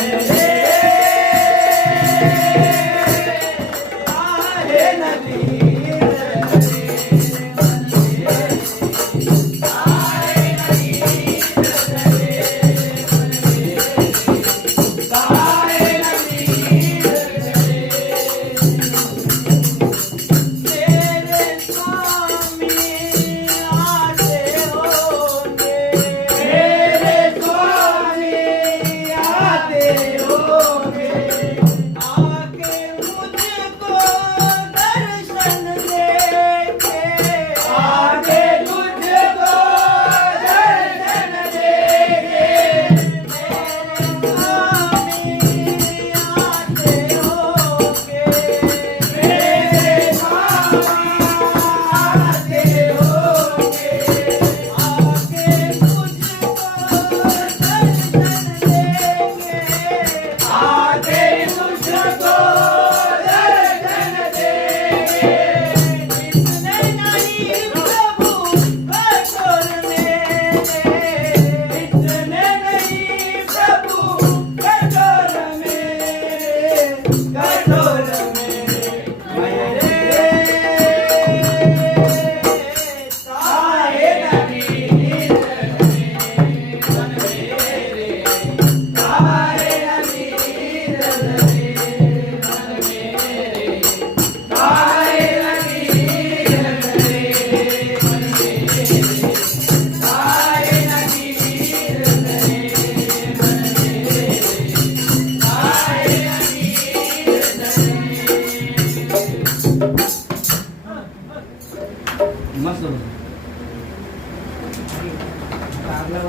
Hey. కారణం